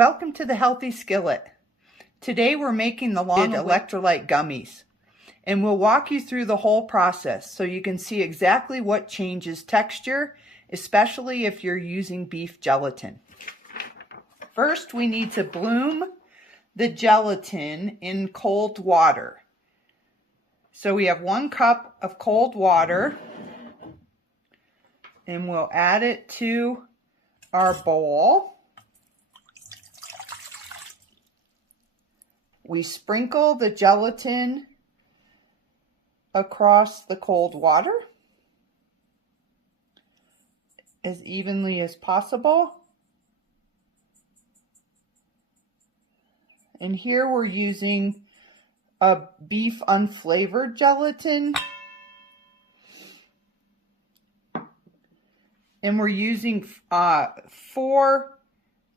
Welcome to the Healthy Skillet. Today we're making the long electrolyte gummies, and we'll walk you through the whole process so you can see exactly what changes texture, especially if you're using beef gelatin. First, we need to bloom the gelatin in cold water. So we have 1 cup of cold water, and we'll add it to our bowl. We sprinkle the gelatin across the cold water as evenly as possible. And here we're using a beef unflavored gelatin. And we're using 4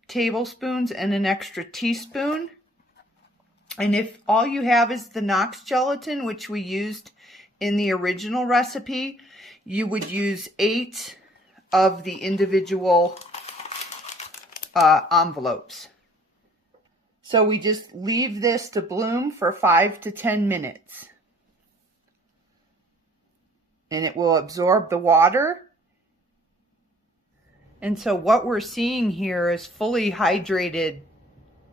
tablespoons and an extra teaspoon. And if all you have is the Knox gelatin, which we used in the original recipe, you would use 8 of the individual envelopes. So we just leave this to bloom for 5 to 10 minutes. And it will absorb the water. And so what we're seeing here is fully hydrated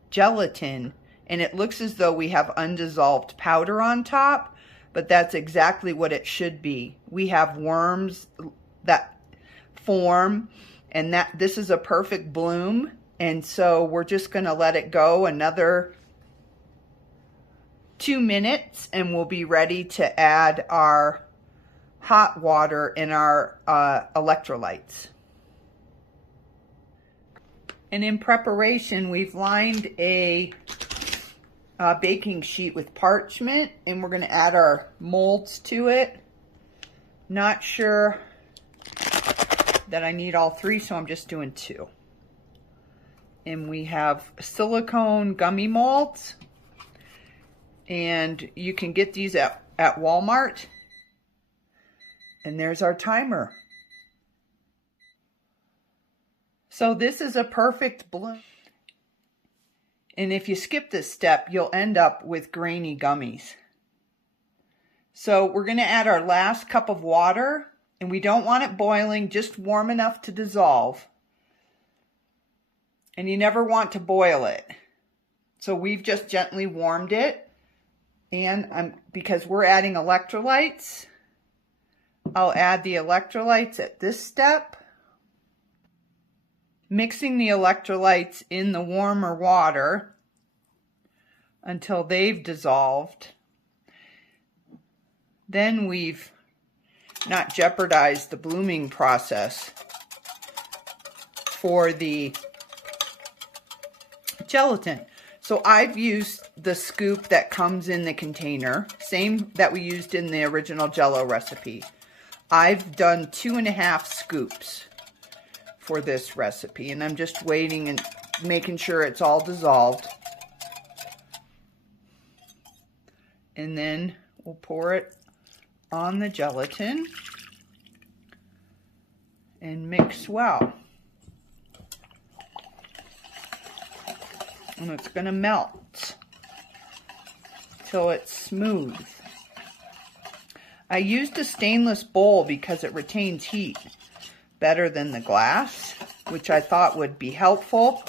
gelatin. And it looks as though we have undissolved powder on top, but that's exactly what it should be. We have worms that form, and this is a perfect bloom. And so we're just going to let it go another 2 minutes, and we'll be ready to add our hot water and our electrolytes. And in preparation, we've lined a baking sheet with parchment, and we're going to add our molds to it. Not sure that I need all 3, so I'm just doing 2. And we have silicone gummy molds, and you can get these at Walmart. And there's our timer. So this is a perfect bloom. And if you skip this step, you'll end up with grainy gummies. So we're going to add our last cup of water, and we don't want it boiling, just warm enough to dissolve. And you never want to boil it. So we've just gently warmed it. And because we're adding electrolytes, I'll add the electrolytes at this step. Mixing the electrolytes in the warmer water until they've dissolved. Then we've not jeopardized the blooming process for the gelatin. So I've used the scoop that comes in the container, same that we used in the original Jello recipe. I've done 2.5 scoops for this recipe, and I'm just waiting and making sure it's all dissolved. And then we'll pour it on the gelatin and mix well. And it's going to melt till it's smooth. I used a stainless bowl because it retains heat better than the glass, which I thought would be helpful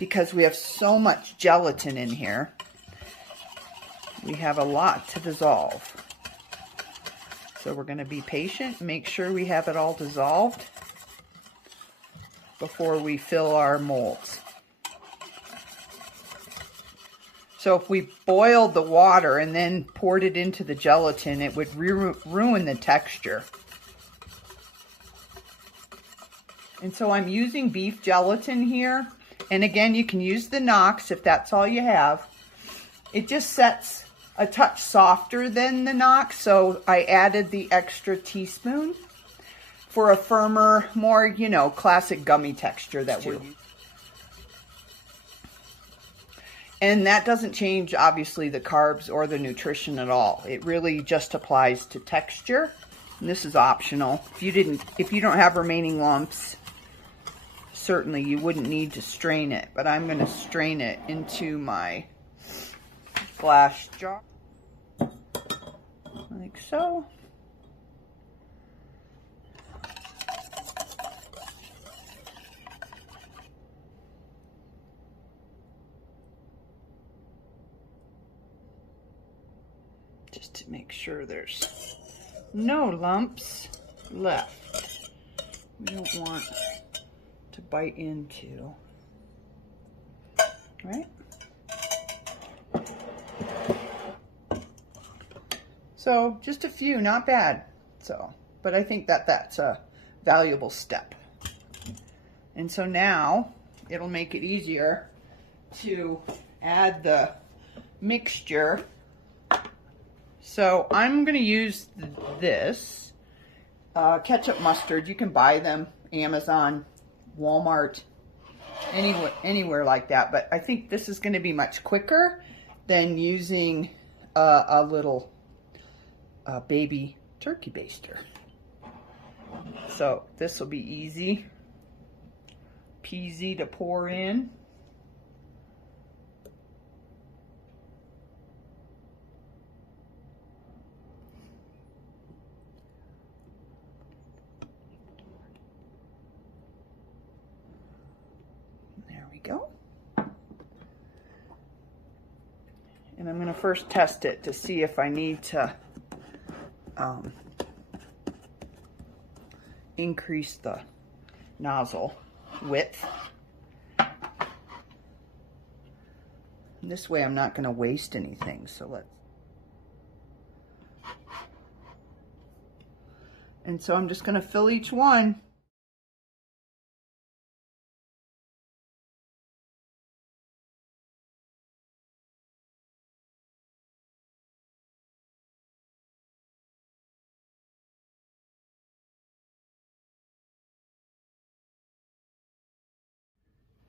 because we have so much gelatin in here. We have a lot to dissolve. So we're going to be patient, make sure we have it all dissolved before we fill our molds. So if we boiled the water and then poured it into the gelatin, it would ruin the texture. And so I'm using beef gelatin here. And again, you can use the Knox if that's all you have. It just sets a touch softer than the Knox, so I added the extra teaspoon for a firmer, more, classic gummy texture that we're using. And that doesn't change, obviously, the carbs or the nutrition at all. It really just applies to texture. And this is optional. If you don't have remaining lumps, certainly you wouldn't need to strain it, but I'm going to strain it into my glass jar, like so. Just to make sure there's no lumps left. We don't want to bite into, right? So just a few, not bad. So, but I think that that's a valuable step. And so now it'll make it easier to add the mixture. So I'm going to use this ketchup mustard. You can buy them Amazon, Walmart, anywhere like that. But I think this is going to be much quicker than using a little baby turkey baster. So this will be easy peasy to pour in. Go. And I'm going to first test it to see if I need to increase the nozzle width. And this way I'm not going to waste anything. So let's. And so I'm just going to fill each one.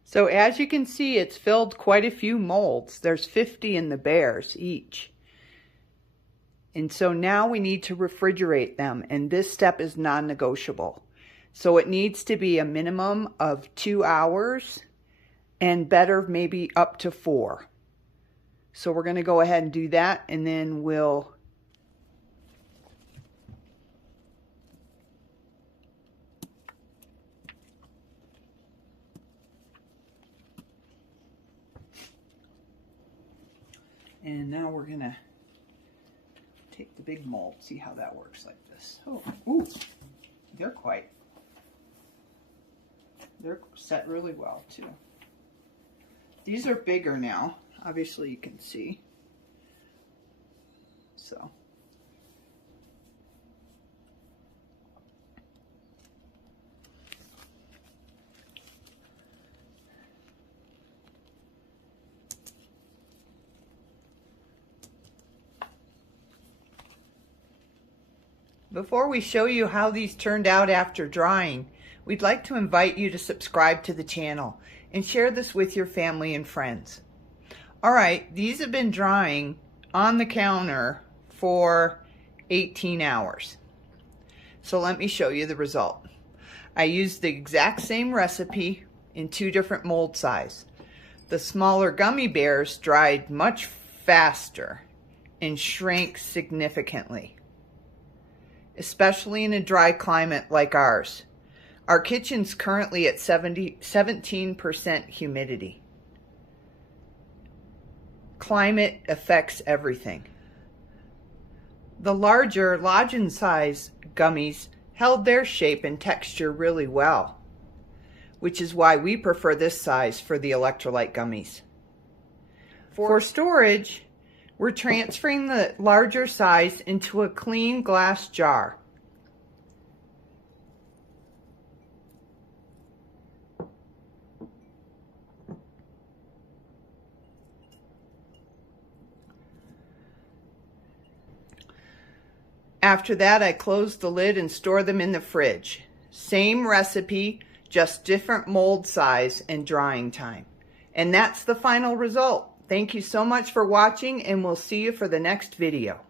So as you can see, it's filled quite a few molds. There's 50 in the bears each. And so now we need to refrigerate them, and this step is non-negotiable. So it needs to be a minimum of 2 hours and better maybe up to 4. So we're going to go ahead and do that, and then we'll and now we're going to take the big mold, see how that works like this. Oh, ooh, they're set really well too. These are bigger now, obviously you can see. So. Before we show you how these turned out after drying, we'd like to invite you to subscribe to the channel and share this with your family and friends. Alright, these have been drying on the counter for 18 hours. So let me show you the result. I used the exact same recipe in 2 different mold size. The smaller gummy bears dried much faster and shrank significantly, especially in a dry climate like ours. Our kitchen's currently at 17% humidity. Climate affects everything. The larger lozenge size gummies held their shape and texture really well, which is why we prefer this size for the Electrolyte gummies. For storage, we're transferring the larger size into a clean glass jar. After that, I close the lid and store them in the fridge. Same recipe, just different mold size and drying time. And that's the final result. Thank you so much for watching, and we'll see you for the next video.